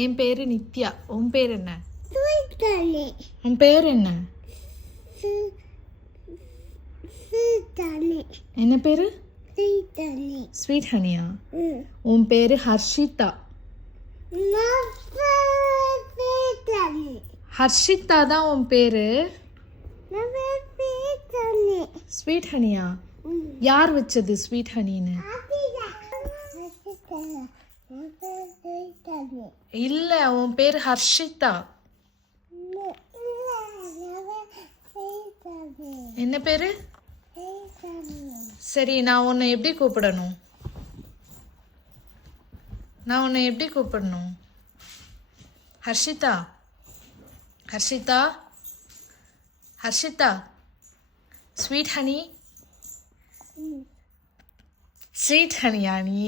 என் பேரு நித்யா. உன் பேர் என்ன? ஸ்வீட் உன் பேர் என்ன? ஹனி. என்ன பேரு? Sweet honey. ஸ்வீட் ஹனியா? உன் பேரு ஹர்ஷிதா. Sweet honey. ஹர்ஷிதா தான் உன் பேரு. Sweet honey. ஸ்வீட் ஹனியா? யார் வச்சது ஸ்வீட் ஹனின்னு? இல்ல, உன் பேரு ஹர்ஷிதா. என்ன பேரு? சரி, நான் உன்னை எப்படி கூப்பிடணும்? Harshita, Harshita, Harshita. Sweet honey. Sweet ஹனியா நீ?